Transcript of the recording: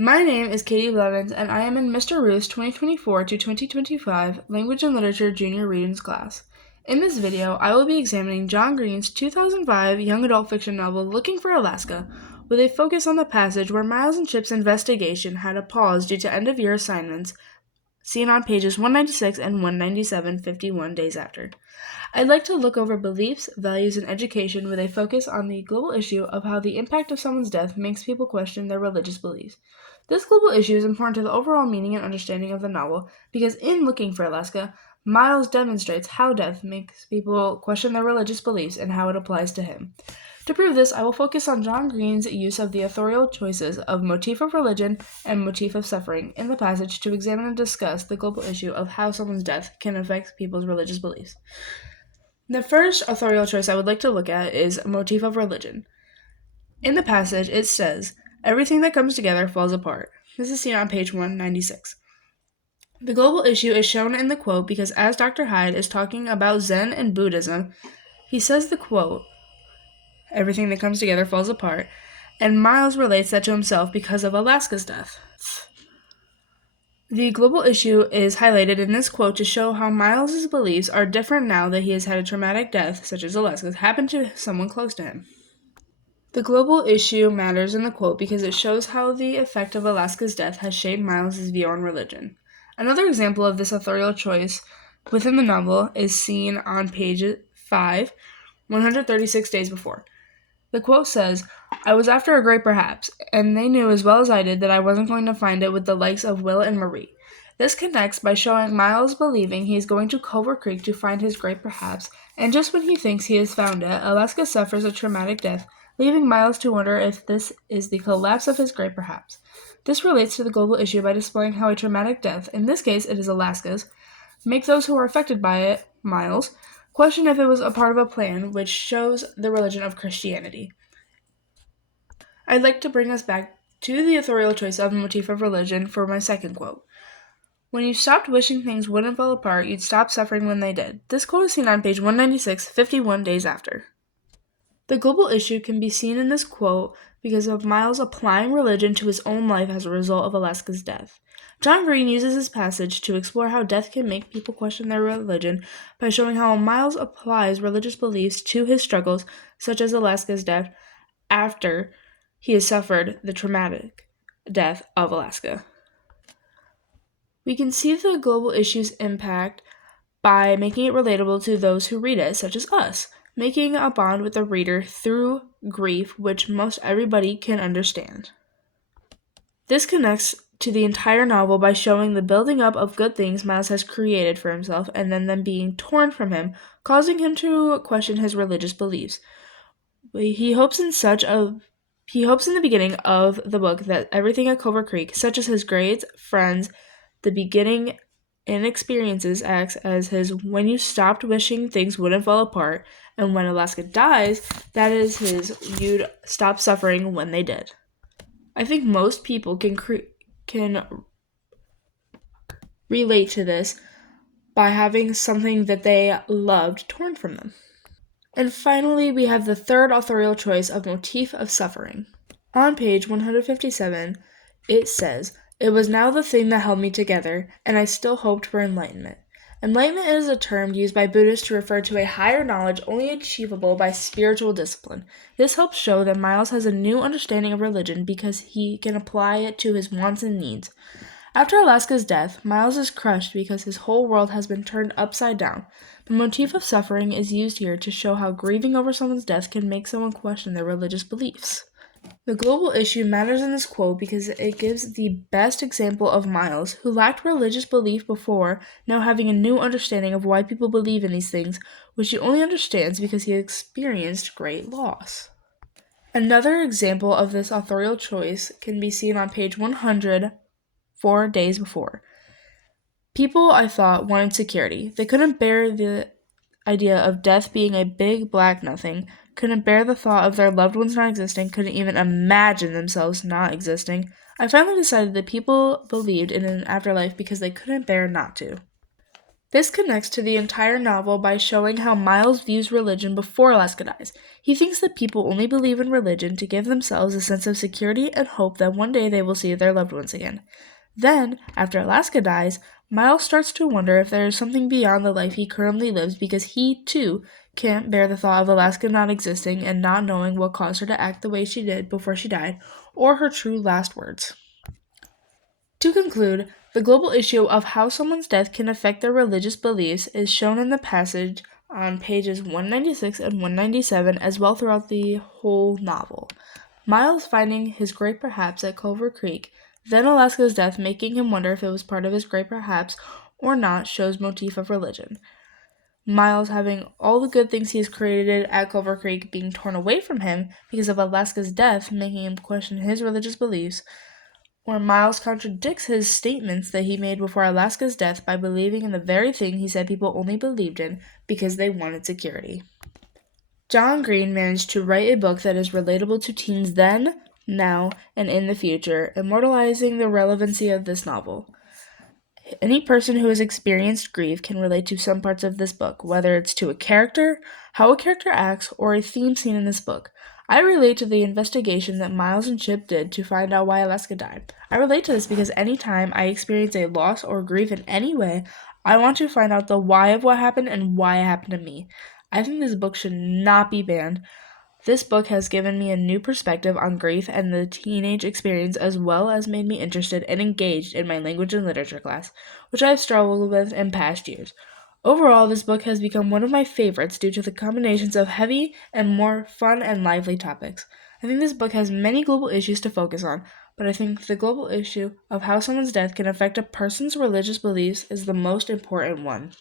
My name is Katie Blevins, and I am in Mr. Roos 2024 to 2025 Language and Literature Junior Readings class. In this video, I will be examining John Green's 2005 young adult fiction novel Looking for Alaska, with a focus on the passage where Miles and Chip's investigation had a pause due to end-of-year assignments, seen on pages 196 and 197, 51 days after. I'd like to look over beliefs, values, and education with a focus on the global issue of how the impact of someone's death makes people question their religious beliefs. This global issue is important to the overall meaning and understanding of the novel because in Looking for Alaska, Miles demonstrates how death makes people question their religious beliefs and how it applies to him. To prove this, I will focus on John Green's use of the authorial choices of motif of religion and motif of suffering in the passage to examine and discuss the global issue of how someone's death can affect people's religious beliefs. The first authorial choice I would like to look at is motif of religion. In the passage, it says, "Everything that comes together falls apart." This is seen on page 196. The global issue is shown in the quote because as Dr. Hyde is talking about Zen and Buddhism, he says the quote, "Everything that comes together falls apart," and Miles relates that to himself because of Alaska's death. The global issue is highlighted in this quote to show how Miles' beliefs are different now that he has had a traumatic death, such as Alaska's, happen to someone close to him. The global issue matters in the quote because it shows how the effect of Alaska's death has shaped Miles' view on religion. Another example of this authorial choice within the novel is seen on page 5, 136 days before. The quote says, "I was after a great perhaps, and they knew as well as I did that I wasn't going to find it with the likes of Will and Marie." This connects by showing Miles believing he is going to Culver Creek to find his great perhaps, and just when he thinks he has found it, Alaska suffers a traumatic death, leaving Miles to wonder if this is the collapse of his great perhaps. This relates to the global issue by displaying how a traumatic death, in this case it is Alaska's, make those who are affected by it, Miles, question if it was a part of a plan, which shows the religion of Christianity. I'd like to bring us back to the authorial choice of motif of religion for my second quote. "When you stopped wishing things wouldn't fall apart, you'd stop suffering when they did." This quote is seen on page 196, 51 days after. The global issue can be seen in this quote because of Miles applying religion to his own life as a result of Alaska's death. John Green uses this passage to explore how death can make people question their religion by showing how Miles applies religious beliefs to his struggles, such as Alaska's death, after he has suffered the traumatic death of Alaska. We can see the global issue's impact by making it relatable to those who read it, such as us, making a bond with the reader through grief, which most everybody can understand. This connects to the entire novel by showing the building up of good things Miles has created for himself and then them being torn from him, causing him to question his religious beliefs. He hopes in the beginning of the book that everything at Culver Creek, such as his grades, friends, the beginning and experiences, acts as his "when you stopped wishing things wouldn't fall apart," and when Alaska dies, that is his "you'd stop suffering when they did." I think most people can relate to this by having something that they loved torn from them. And finally, we have the third authorial choice of motif of suffering. On page 157, it says, "It was now the thing that held me together, and I still hoped for enlightenment." Enlightenment is a term used by Buddhists to refer to a higher knowledge only achievable by spiritual discipline. This helps show that Miles has a new understanding of religion because he can apply it to his wants and needs. After Alaska's death, Miles is crushed because his whole world has been turned upside down. The motif of suffering is used here to show how grieving over someone's death can make someone question their religious beliefs. The global issue matters in this quote because it gives the best example of Miles, who lacked religious belief before, now having a new understanding of why people believe in these things, which he only understands because he experienced great loss. Another example of this authorial choice can be seen on page 100, 4 days before. "People, I thought, wanted security. They couldn't bear the idea of death being a big black nothing, couldn't bear the thought of their loved ones not existing, couldn't even imagine themselves not existing. I finally decided that people believed in an afterlife because they couldn't bear not to." This connects to the entire novel by showing how Miles views religion before Alaska dies. He thinks that people only believe in religion to give themselves a sense of security and hope that one day they will see their loved ones again. Then, after Alaska dies, Miles starts to wonder if there is something beyond the life he currently lives because he, too, can't bear the thought of Alaska not existing and not knowing what caused her to act the way she did before she died, or her true last words. To conclude, the global issue of how someone's death can affect their religious beliefs is shown in the passage on pages 196 and 197 as well throughout the whole novel. Miles finding his great perhaps at Culver Creek, then Alaska's death making him wonder if it was part of his great perhaps or not shows motif of religion. Miles having all the good things he has created at Culver Creek being torn away from him because of Alaska's death making him question his religious beliefs, where Miles contradicts his statements that he made before Alaska's death by believing in the very thing he said people only believed in because they wanted security. John Green managed to write a book that is relatable to teens then, now, and in the future, immortalizing the relevancy of this novel. Any person who has experienced grief can relate to some parts of this book, whether it's to a character, how a character acts, or a theme seen in this book. I relate to the investigation that Miles and Chip did to find out why Alaska died. I relate to this because anytime I experience a loss or grief in any way, I want to find out the why of what happened and why it happened to me. I think this book should not be banned. This book has given me a new perspective on grief and the teenage experience, as well as made me interested and engaged in my language and literature class, which I have struggled with in past years. Overall, this book has become one of my favorites due to the combinations of heavy and more fun and lively topics. I think this book has many global issues to focus on, but I think the global issue of how someone's death can affect a person's religious beliefs is the most important one.